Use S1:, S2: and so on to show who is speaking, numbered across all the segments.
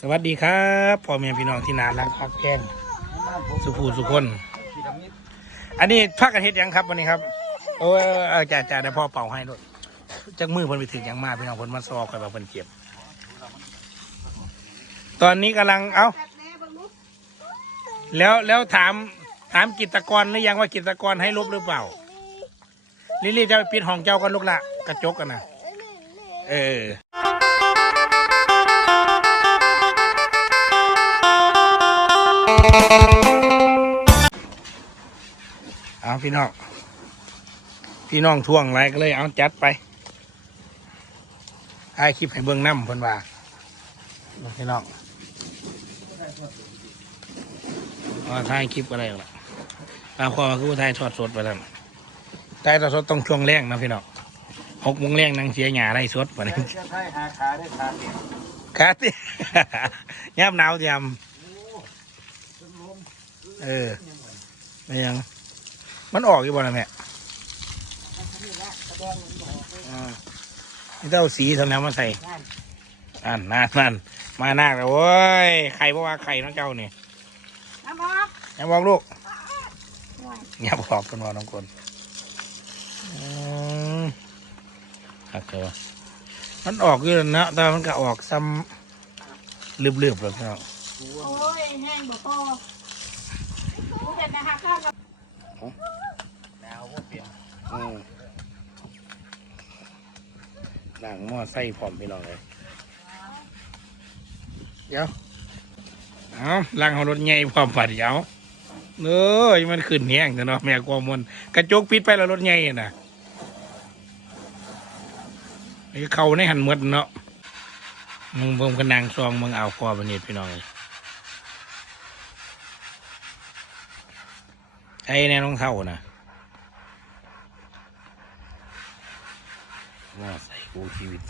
S1: สวัสดีครับพ่อแม่พี่น้องที่นารักพักแกงสุภูสุคน อันนี้พักกันเฮ็ดยังครับวันนี้ครับโอ้ยจ่าจ่าได้พ่อเป่าให้ด้วยจักมือพ่นไปถึงยังมาพี่น้องพ่นมาซอกกันว่าเพิ่นเจ็บ ตอนนี้กำลังเอ้าแล้วแล้วถามถามกิจกรหรือยังว่ากิจกรให้ลบหรือเปล่า ลิลลี่จะไปปิดห้องเจ้ากันลูกละกระจกกันนะเออ พี่น้อง พี่น้องท่วงไรก็เลยเอาจัดไปถ่ายคลิปให้เบื้องน้ำเพิ่นว่าพี่น้องว่าถ่ายคลิปอะไรหรอกตามความว่าคือว่าถ่ายทอดสดไปแล้วถ่ายทอดสดต้องช่วงแรงนะพี่น้องหกโมงแรงนังเสียหยาไรสดวันนี้
S2: จะให้หาขาได้ขาเดียว
S1: ครับย่ำหนาวยำเออไม่ยัง มันออกอยู่บ่นะแม่อ่านี่เต้าสีทำแล้วมาใส่นั่นนั่นนั่นมาหน้าแล้วโว้ยไข่เพราะว่าไข่น้องเจ้านี่
S3: น้ำบอก
S1: อย่าบอกลูกอย่าบอกกันว่าน้องคนอืมครับเจ้ามันออกอยู่แล้วนะแต่มันก็ออกซ้ำลืบๆแล้วเนาะ
S3: โอ้ยแห้งบ่พอผู้เด็ดนะคะข้าวกับ
S1: หนาวก็เปลี่ยนอืมหลังหม้อไส้พร้อมพี่น้องเลย เดี๋ยวเอาหลังเอารถใหญ่พร้อมปัดเดี๋ยวเอ้ยมันขึ้นแห้งแต่เนาะแม่กลัวมันกระจกปิดไปแล้วรถใหญ่น่ะไอ้เขาในหันหมดเนาะมึงเบิ่งกันนางซองมึงเอาคอบันนี้พี่น้องเลย ไอ้แน่น้องเท่านะว่าใส่กูชีวิต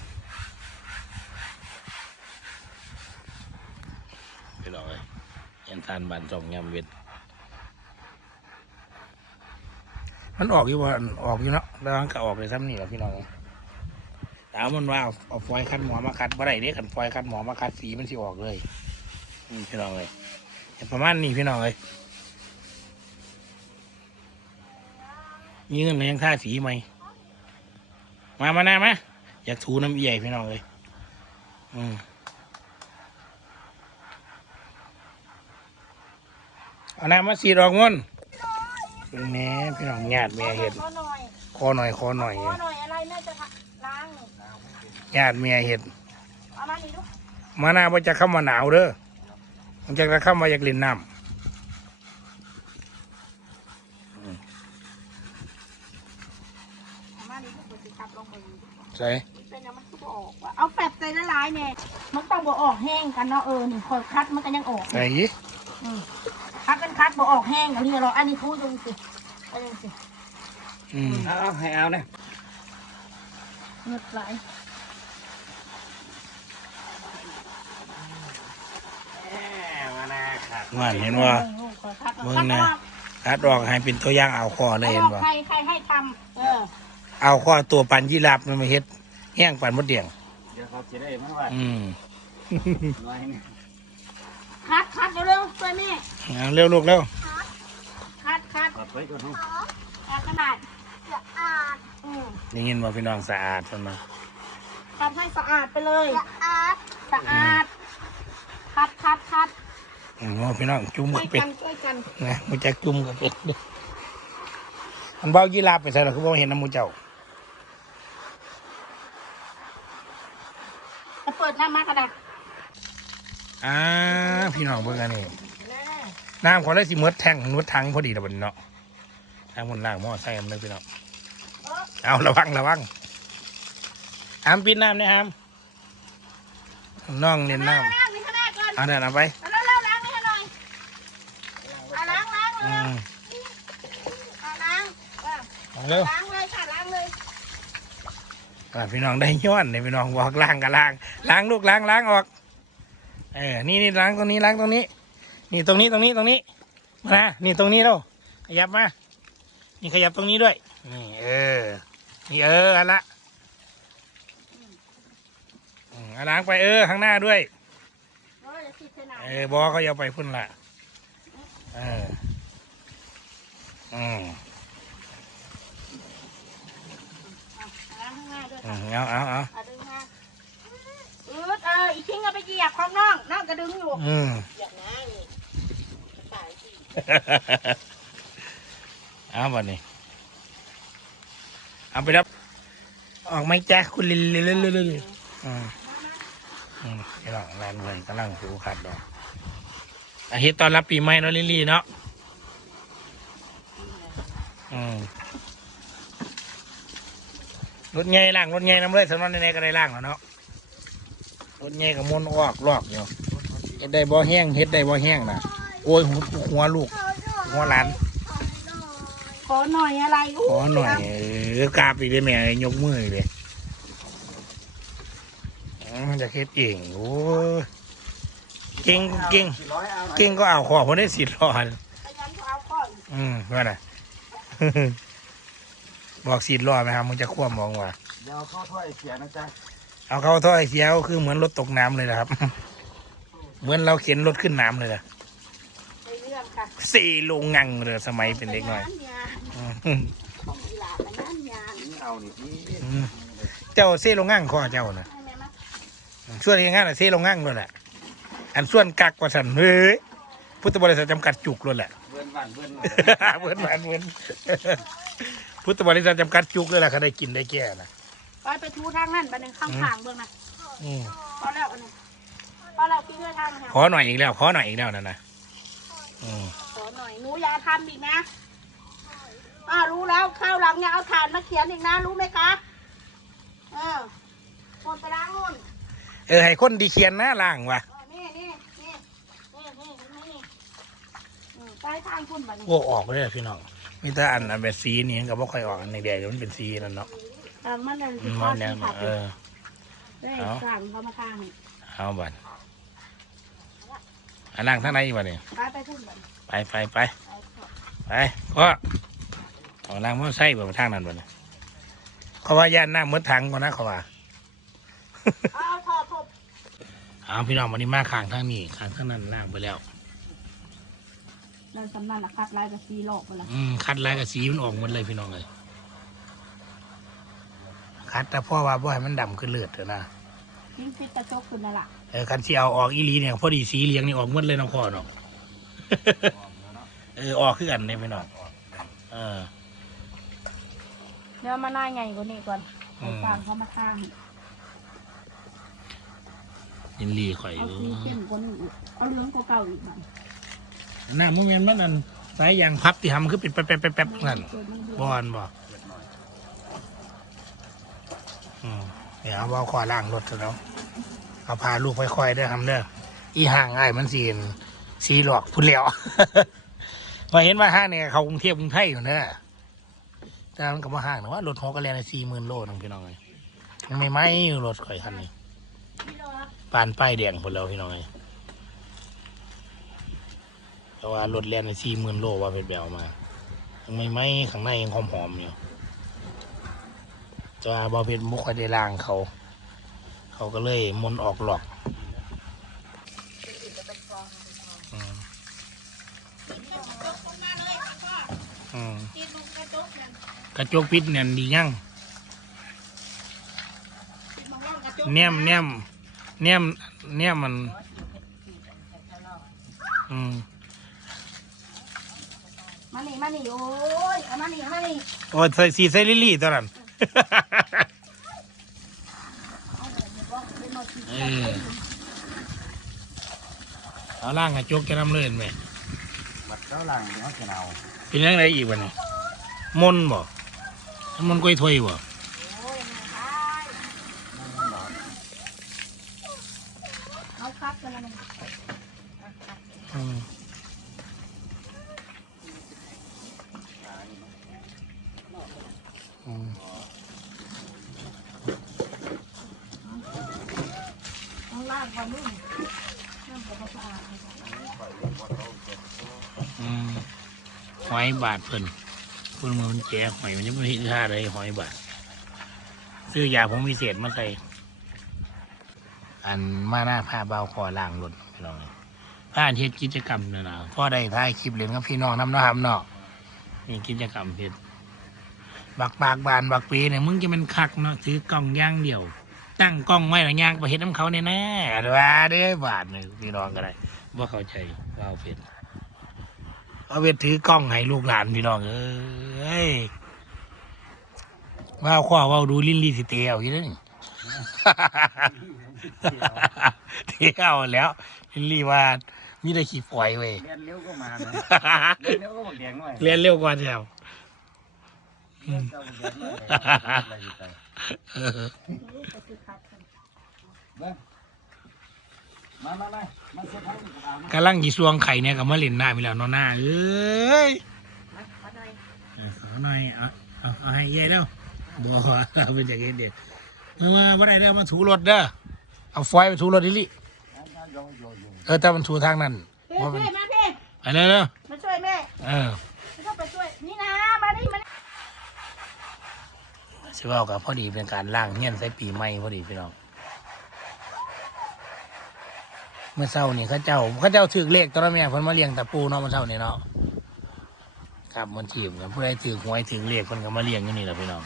S1: พี่น้องเลยยันทานบานจองยำเวทมันออกอยู่ว่าออกอยู่เนาะแล้วมันก็ออกไปซ้ำนี่แหละพี่น้องถามมันว่าเอาเอาฟอยล์คัดหมอมาคัดบ่ได้เด้ขันฟอยล์คัดหมอมาคัดสีมันสิออกเลยอืมพี่น้องเลยประมาณนี้พี่น้องเลย มีเงินเลยยังค่าสีไหมมามาหน้ามาอยากถูน้ำใหญ่พี่น้องเลยอืมเอาน้ำมาสีดอกงนเป็นแหน่พี่น้องญาติแม่เห็ด
S3: ขอหน่อย
S1: คอหน่อยคอหน่อย
S3: ขอหน่อยอะไรน่าจะล้าง
S1: ญาติแม่เห็ด
S3: เอามานี่ดู
S1: มาหน้าว่าจะเข้ามาหนาวเด้อมันจะเข้ามาอยากเล่นน้
S3: เอามานี่ดูสิครับลงไปดูำ
S1: ใส่
S3: เป็นยังมันก็บ่ออกว่ะเอาแปบใจละลายเนี่ยมันต้องบ่ออกแห้งกันเนาะเออนี่คอยคัดมันก็ยังออก
S1: ใส่
S3: อืมคัดกันคัดบ่ออกแห้งอย่างนี้เราอันนี้พูดดูสิอันนี้สิ
S1: อืม
S2: เอาเอาให้เอาเนี่ย
S3: เงือกไหล
S2: มานาขาด
S1: ว่าเห็นว่า
S3: ลูกคอยคัด
S1: เบิ่ง
S3: คัด
S1: นะ
S3: ออก
S1: คัดออกให้เป็นตัวอย่างเอาคอเลยเห็นป่ะ
S3: ใครใครให้ทำเออ
S1: เอาข้อตัวปันยีราบมันมาเฮ็ดแห้งปันมดเดียง
S2: เดี๋ยวเขาจะได้มันว่า
S1: อืม
S2: น้อยนี่
S3: คัดคัดเร็วๆช่วยแม่
S1: เอาเร็วลูกเร็ว
S3: คัดคัด
S2: กดไว้ก่อนเนาะ
S3: คัดขนาดสะอาดอืม
S1: ได้ยินว่าพี่น้องสะอาดใช่ไหม
S3: ทำให้สะอาดไปเลยสะอาดสะอาดคัดคัดคัด
S1: อืมว่าพี่น้องจุ่ม
S3: ช่ว
S1: ก็
S3: ย
S1: เป็ด
S3: กันช่วยกัน
S1: นะมันจะจุ่มก็เป็ดเด้อมันเบายีราบไปใส่หรอคือบ่เห็นน้ำมูเจ้า
S3: จะเปิดน้ำมากระดาษ
S1: อ่าพี่น้องเบิ่งอันนี้
S3: แน่
S1: น้ำขอได้สิหมดแทงนวดทังพอดีแล้วบัดนี้เนาะทางมันล่างหม้อใส่กันเลยพี่น้องเอาระวังระวังอามปิดน้ำเนี่ยอามน้องเน้นน้
S3: ล้างล้างนี่ขนาดก่อนำ
S1: เอาเดินเอาไป
S3: เอาเร็วๆล้างนี่ให้หน่อยเอาล้างล้าง
S1: อื
S3: เร็ว
S1: ม
S3: ๆเอาล้างเอา
S1: เอาเร็ว
S3: ล้างเลยค่ะล้างเลย
S1: อ่า พี่น้องได้ย้อนเนี่ยพี่น้องบอกล้างก็ล้าง ล้างลูกล้างล้างออก เออ นี่นี่ล้างตรงนี้ล้างตรงนี้ นี่ตรงนี้ตรงนี้ตรงนี้ มานะนี่ตรงนี้แล้วขยับมา นี่ขยับตรงนี้ด้วย นี่ เออ นี่เอออันละอืมเอาล้างไปเออข้างหน้าด้วย
S3: เฮ้ยจะติดเสนา
S1: เออบอกเขาอย่าไปพุ่นละเออ อืม
S3: ล้างข้างหน้าด้วย
S1: อืม เอาเอาเอา
S3: เอาดึงมาอืดเอออีกทิ้งเอาไปเหยียบของน้องน้องกระดึงอยู่
S1: อืม
S3: เหยียบนะนี่สายสิ
S1: เอาบัดนี้เอาไปรับ ออกไหมจ๊ะคุณลิลลิลลิลลิลอืมอืมพี่น้องแลนเลยกำลังผูขัดดอกอาทิตย์ตอนรับปีใหม่เนาะลิลลี่เนาะอืม รถไงล่างรถไงน้ำเลยสำนักในๆก็ได้ล่างแล้วเนาะรถไงกับมนต์ออกลอกอยู่เฮ็ดได้บ่แห้งเฮ็ดได้บ่แห้งนะโอ้ยหัวหัวลูก หัวหลาน
S3: ขอหน่อยอะไร
S1: ขอหน่อยเออกราบอีกเลยแม่ยกมืออีกเลยอ๋อมันจะเฮ็ดเองโอ้ยเก่งเก่ง
S2: สี่ร้อยเอาหน่อย
S1: เก่งก็เอาขอผมได้สิทธิ์รอด
S3: ขยันเอาข้ออีก
S1: อืมว่าน่ะ บอกสิทธิ์รอดไหมครับมึงจะควบมองว่า
S2: เดี๋ยวเข้าถ้วยเสียนะจ๊ะ
S1: เอาเข้าถ้อยเสียวคือเหมือนรถตกน้ำเลยนะครับ เหมือนเราเข็นรถขึ้นน้ำเลยล่ะ
S3: ในเรื่องค่ะ
S1: สี่ลงงังเลยสมัยเป็นเด็กหน่อย
S3: ไปงาน
S1: อืม
S3: ต้องมีหลานไปนั่นงาน
S2: นี่เอานี่พี่
S1: อืมเจ้าเซ่ลงงังข้อเจ้านะ
S3: ให้แม่มา
S1: ช่วยงานอะเซ่ลงงังด้วยแหละอันส่วนกักว่าสันเฮ้ยพุทธบริษัทจำกัดจุกเลยแหละ
S2: เบิ้นบ้านเบิ้นหมด
S1: เหมือนเหมือนเหมือน พุทธบริษัทจำกัดจุกเลยแหละเขาได้กินได้แก่นะ
S3: ไปไปทูทางนั่นไปหนึ่งข้างทางเบื้องนะ
S1: อืม
S3: พอแล้วอันนึงพอแล้วพี่เลือกทางนะ
S1: ขอหน่อยอีกแล้วขอหน่อยอีกแล้วนะนะอืม
S3: ขอหน่อยหนูอย่าทำอีกนะอ่ารู้แล้วข้าวหลังอย่าเอาถ่านมาเขียนอีกนะรู้ไหมคะเออคนไปล้างนู่น
S1: เออให้คนดีเคียนหน้าล่างว่ะ
S3: เออนี่นี่นี่นี่นี่นี่อืมใต้ทางคุณบัดนี้
S1: โอ้ออกเลยอะพี่น้อง มีแต่อันอันแบบสีนี่ก็บ่ค่อยออกอันแดงๆมันเป็นสีนั่นเนาะ
S3: ทางมันเลย
S1: อื
S3: สิ
S1: ม
S3: ข้อ
S1: มันแน
S3: สี
S1: ว
S3: ผัด
S1: เออ
S3: ได้
S1: เอา
S3: สั่งเขามาทางให้
S1: เอาบันอันล่างทั้งในอยู่บันนี่
S3: ไปไปทุ่นบัดนี้
S1: ไปไปไป
S3: ไปก่อน
S1: ไปก็เอาล่างมันใส่แบบทางนั้นบันนี่เขาว่าย่านหน้ามืดถังก่อนนะเขาว่า
S3: เอาเอาถอดถอด
S1: เอาพี่น้องวันนี้มาข้างทางนี้ข้างทางนั้นล่างไปแล้ว
S3: เดินสำนักละครับลายกับซีโลกไปแล้ว
S1: อืมคัดลายกับสีมันออกหมดเลยพี่น้องเลยคัดแต่พ่อว่าบ่ให้มันดำขึ้นเลือดเถอะนะ
S3: ทิ้งพิษกระจกขึ้นนั่นล่ะ
S1: เออคันที่เอาออกอีหลีเนี่ยพอดีสีเหลียงนี่ออกหมดเลยเน้องพ่อเนาะเออออกขึ้นกันเนี่ยพี่น้องเออ
S3: เดี๋ยวมาหน้าไงกว่านี้ก่อน
S1: อื
S3: เอา
S1: ม
S3: ฟางเขามาข้าง
S1: ยินลีข่อยอ
S3: เอา
S1: ยู่
S3: สีเข้มกว่านี้อีกเอาเหลืองกว่าเก่าอีกมัน
S1: ห น้าโมเมนต์มันนั่นสายยางพับที่ทำคือเป็นแป๊บแป๊บแป๊บแป๊บนั่นบอลบอกเดี๋ยวเอาขอล่างรถเถอะเนาะเอาพาลูกค่อยๆเด้ทำเด้ออีห่างไอ้ายมันสีนสีหลอกพุ่นแล้วพอเห็นว่าห้างเนี่ยเขากรุงเทพกรุงไทยอยู่เนอะแต่มันก็มาห่างนะว่ารถหอก็เรียนสี่หมื่นโลนึงพี่น้องเลยมันไม่ไหมรถข่อยคันนี้ปานป้ายแดงหมดแล้วพี่น้องเลย แต่ว่ารถแล่นในสี่หมื่นโลว่าเป็นแบวมายังไม่ไหมข้างในยังหอมหอมอยู่แต่ว่าบอเพชรมุกคอยได้ล่างเขา เขาก็เลยมนออกหลอกอืมอืม
S3: ตีลูกระจกนั่น
S1: กระจกปิดเนี่ยดียั่ง
S3: ตีมองล่องกระจก
S1: แนมแนมแนมแนมมัน อืม
S3: นี่มานี่โอ้ยเอามานี่เอามานี่
S1: โอ้ยใส่สีใส่ลิลลี่ตอนนั้น
S3: เอาเดี๋ยวเดี๋ยวบอกเป็นหมดสี
S1: เออ เอาล่างกระจกจะนำเลื่อนไหม
S2: บัดเจ้าหลังเดี๋ยวจะเอา
S1: เป็นยังไงอีกวะเนี่ยมนต์บ่มนต์กล้วยถ้วยบ่
S3: โอ้ยแม่ตายเอาคัดกันแล้วนี่
S1: อืมอืม
S3: ต้ อืม
S1: หอยบาทเพิ่นเพิ่นมันแจหอยมันยังไม่เห็นค่าเลยหอยบาทซื้อยาผมมีเศษมาใส่อันมาหน้าผ้าเบาคอล่างหล่นพี่น้องเลยผ่านเฮ็ดกิจกรรมนี่ยนะพ่อได้ถ่ายคลิปเล่นกับพี่น้องน้ำนาะครับเนาะมีกิจกรรมเฮ็ดบักปากบานบักปีเนี่ยมึงจะเป็นคักเนาะถือกล้องย่างเดียว ตั้งกล้องไว้แล้วย่างไปเฮ็ดน้ำเขาเนี่ยแน่ว่าเด้อบาทเลยพี่น้องก็ได้ว่าเข้าใจว่าเอาเป็นเอาเป็นถือกล้องให้ลูกหลานพี่น้องเอ้ยว่าข้อเว่าดูลิ้นลีสิเตียวอยู่เด้อนี่เที่ยวแล้วลิลลี่ว่ามีแต่ขี้ฝอยเว้ย
S2: เรียนเร็วก็มานะเรียนเร็วก็บอกแดงหน่อย
S1: เรียนเร็วกว่าแถว
S2: เรียนเจ้าบอกแดงหน่อย มามามามาเสียทั้งกับอาบน้
S1: กำลังยีสวงไข่เนี่ยกับมะเล่นหน้าไปแล้วเนอนหน้าเอ้ย
S3: มาขอหน่อย
S1: เอาขอหน่อยเอาเอาเอาให้เย่แล้วบัวเราเป็นอย่างนี้เด็กมามาวันไหนเด้อมาถูรถเด้อเอาฟอยไปถูรถลิลลี่ำ
S2: โยโยโย
S1: เออถ้ามันถูทางนั้น
S3: พี่
S1: บ่เป็น
S3: พี่มาพี่
S1: ไปเลยเด้อ
S3: มาช่วยแม่
S1: เออ
S3: ไม่ต้องไปช่วย นี่นะมานี่มานี่
S1: สิว่ากับพอดีเป็นการล่างเงี้ยนใส่ปีใหม่พอดีพี่น้อง เมื่อเช้านี่เข้าเจ้าเข้าเจ้าถือเลขตอนนั้นแม่เพิ่นมาเลี้ยงตะปูเนาะเมื่อเช้านี่เนาะครับมันทีมกันผู้ใดถือหวยถือเลขเพิ่นก็มาเลี้ยงอยู่นี่แหละพี่น้อง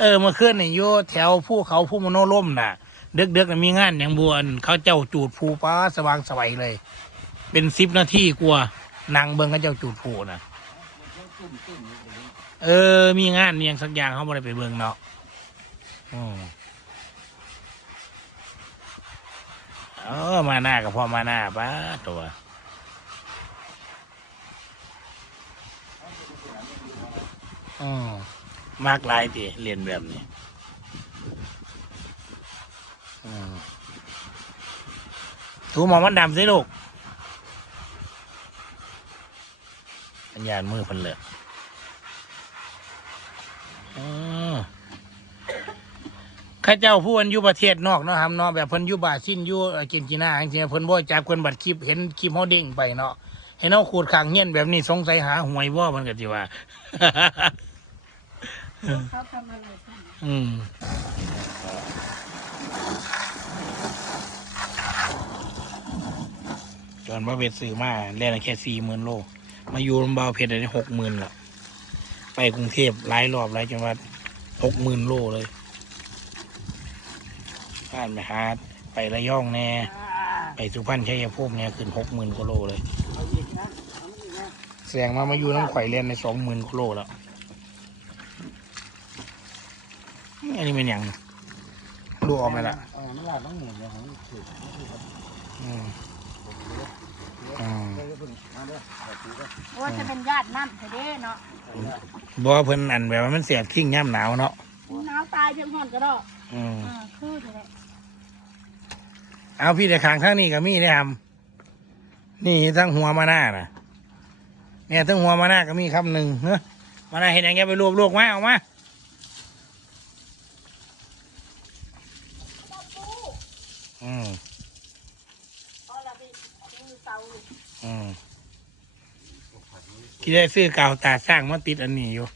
S1: เออเมื่อคืนนี่อยู่แถวภูเขาภูมโนล่มน่ะเดึกๆน่ะมีงานอย่างบัวนเขาเจ้าจูดภูป้าสว่างสวัยเลย เป็นสิบนาทีกลัวนางเบิงเขาเจ้าจูดภูน่ะเออ มีงานมียงสักอย่างเขาบ่ได้ไปเบิ่งเนาะอืม เออมาหน้ากับพ่อมาหน้าป้าตัวอืมมากลายทีเรียนแบบนี้อืมถูหมอมันดำสิลูกสัญญาณมือพันเลยอ๋อ ข้าเจ้าผู้อันอยู่ประเทศนอกเนาะครับเนาะแบบเพิ่นอยู่บราซิลอยู่อาร์เจนตินาจริงๆเพิ่นบ่จับเพิ่นบัดคลิปเห็นคลิปเฮาเด้งไปเนาะเห็นเฮาขูดข้างเฮียนแบบนี้สงสัยหาหวยบ่มันก็สิว่า
S3: เขาทำอะไรกัน
S1: อืมจอนว่าเพชรซื้อมาแล่นแค่สี่หมื่นโล มาอยู่ลำบาวเพชรได้หกหมื่นละไปกรุงเทพหลายรอบหลายจังหวัดหกหมื่นโลเลย ผ่านไปหาไประยองแน่ไปสุพรรณชัยภูมิเนี่ยขึ้นหกหมื่นกว่าโลเลย
S2: เอาอีกนะเอาอีกนะ
S1: แสงมามาอยู่น้ำข่อยเล่นในสองหมื่นกว่าโลแล้วอันนี้เป็นอย่างดูออกไหมล่ะ
S2: เออมันหลาดต้องหมุนเลยของถือ
S1: อืมอืม
S2: เดี๋ยวเพิ่งมาเด้อเดี๋ยวถือก็
S3: โอ้จะเป็นญาติน้ำเถอะเด้เนาะ
S1: บอกว่าเพิ่นอันแบบว่ามันเสียบทิ้งย่ำหนาวเนาะ
S3: หนาวตายเพียงห่อนก็ได้
S1: อืม
S3: อ่าคือเถอะแหละ
S1: เอาพี่แต่ขางทั้งนี้กับมีได้ทำนี่ทั้งหัวมาหน้านะเนี่ยทั้งหัวมาหน้าก็มีคำหนึ่งเนอะมาหน้าเห็นอย่างเงี้ยไปรวบรวบมาออกมาอืม
S3: เอาละพี่มือเตา
S1: อืมที่ได้ซื้อกาวตาสร้างมันติดอันนี้อยู่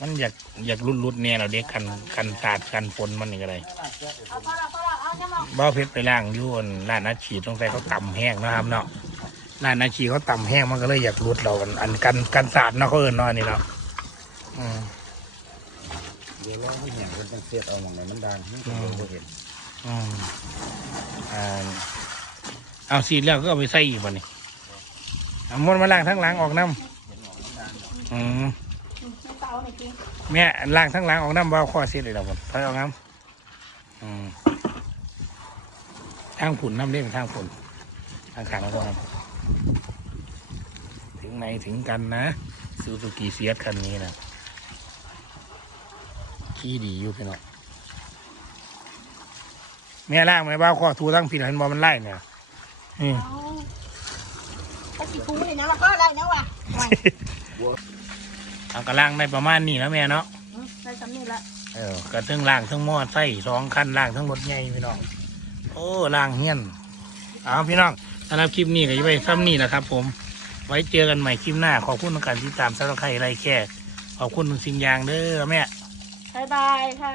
S1: มันอยากอยากรุดรุดเนี่ยเราเด็กกันกันสาดกันฝนมันนี่ก็ได้
S3: เอาพอละพอ ละเอาเนี่ยมา
S1: บ้าเพชรไปล่างอยู่อั่นร้านอาชีต้องใส่เขาตำแห้งเนาะครับเนาะร้านอาชีเขาตำแห้งมันก็เลยอยากรุดเรากันอันกันกันสาดเนาะเขาเอินเนาะอันนี่เนาะอืม
S2: เดี๋ยวรอให้เห็นคนจังเสียดเอาหมองไหนมันดังนี่ก็บ่เห็น
S1: อืมอ่าเอาสีแล้วก็เอาไปใส่อีกวันนี้เอามดมาล่างทั้งหลังออกน้ำอืม
S3: มือเตานี่จริง
S1: แม่ล่างทั้งหลังออกน้ำบ่าวข้อเสียเลยเราหมดถอยออกน้ำอืม ทางผุนน้ำเล่นทางผุนทางขางแล้วก็น้ำถึงไหนถึงกันนะซูซูกิเซียสคันนี้นะขี้ดีอยู่พี่น้องแม่ล่างไหมบ่าวข้อทูทั้งผิดเห็นบอมันไล่เนี่ยอืม
S3: เอาก็สิคูเลยนะว่าก็อะไรนะวะไว้
S1: เอากระล่างได้ประมาณนี้แล้วแม่เนาะ
S3: อืมได้สำนีละ
S1: เออกระทึงล่างทั้งหม้อไส้สองคันล่างทั้งรถใหญ่พี่น้องโอ้ล่างเฮี้ยนเอาพี่น้องสำหรับคลิปนี้ก็จะไปซ้ำนี่แหละครับ ผม ไว้เจอกันใหม่คลิปหน้า ขอบคุณในการติดตามสำหรับใครไรแค่ขอบคุณทุกสิ่งอย่างเด้อแม่
S3: บายบายค่ะ